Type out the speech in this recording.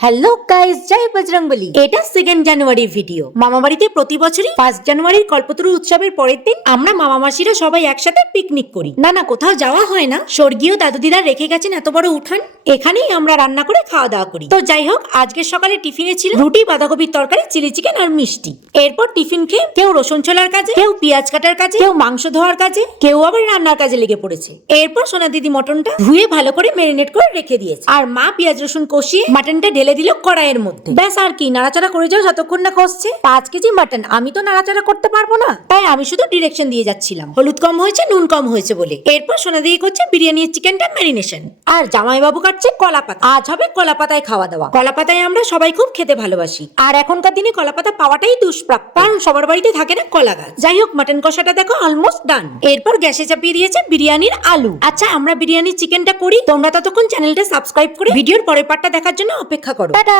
Hello guys, জয় বজরংবলী। এটা 2 জানুয়ারির video. মামা বাড়িতে প্রতি বছরই 1 জানুয়ারির কল্পতরু উৎসবের পরের দিন আমরা মামা মাসিরা সবাই একসাথে পিকনিক করি। না কোথাও যাওয়া হয় না, স্বর্গীয় দাদু দিদা রেখে গেছেন এত বড় উঠান, এখানেই আমরা রান্না করে খাওয়া দাওয়া করি। তো যাই হোক, আজকের সকালে টিফিনে ছিল রুটি, বাঁধাকপির তরকারি, চিলি চিকেন আর মিষ্টি। এরপর টিফিন খেয়ে কেউ রসুন ছোলার কাজে, কেউ পেঁয়াজ কাটার কাজে, কেউ মাংস ধোয়ার কাজে, কেউ আবার রান্নার কাজে লেগে পড়েছে। এরপর সোনা দিদি মটনটা ধুয়ে ভালো করে ম্যারিনেট করে রেখে দিয়েছে, আর মা পেঁয়াজ রসুন কষিয়ে মাটনটা ঢেলে দিল কড়াইয়ের মধ্যে। ব্যাস, আর কি, নাড়াচাড়া করে যাও যতক্ষণ না কষছে। 5 কেজি মাটন, আমি তো নাড়াচাড়া করতে পারবো না, তাই আমি শুধু ডিরেকশন দিয়ে যাচ্ছিলাম হলুদ কম হয়েছে, নুন কম হয়েছে বলে। এরপর সোনা দিদি করছে বিরিয়ানি চিকেনটা ম্যারিনেশন, আর জামাই বাবু কাটছে কলা পাতা। আজ হবে কলা পাতায় খাওয়া দাওয়া। কলা পাতায় আমরা সবাই খুব খেতে ভালোবাসি, আর এখনকার দিনে কলা পাতা পাওয়াটাই দুষ্প্রাপ্য, কারণ সবার বাড়িতে থাকে না কলা গাছ। যাই হোক, মাটন কষাটা দেখো অলমোস্ট ডান। এরপর গ্যাসে চাপিয়ে দিয়েছে বিরিয়ানির আলু। আচ্ছা, আমরা বিরিয়ানির চিকেনটা করি, তোমরা ততক্ষণ চ্যানেলটা সাবস্ক্রাইব করে ভিডিওর পরের পার্টটা দেখার জন্য অপেক্ষা করো। টাটা।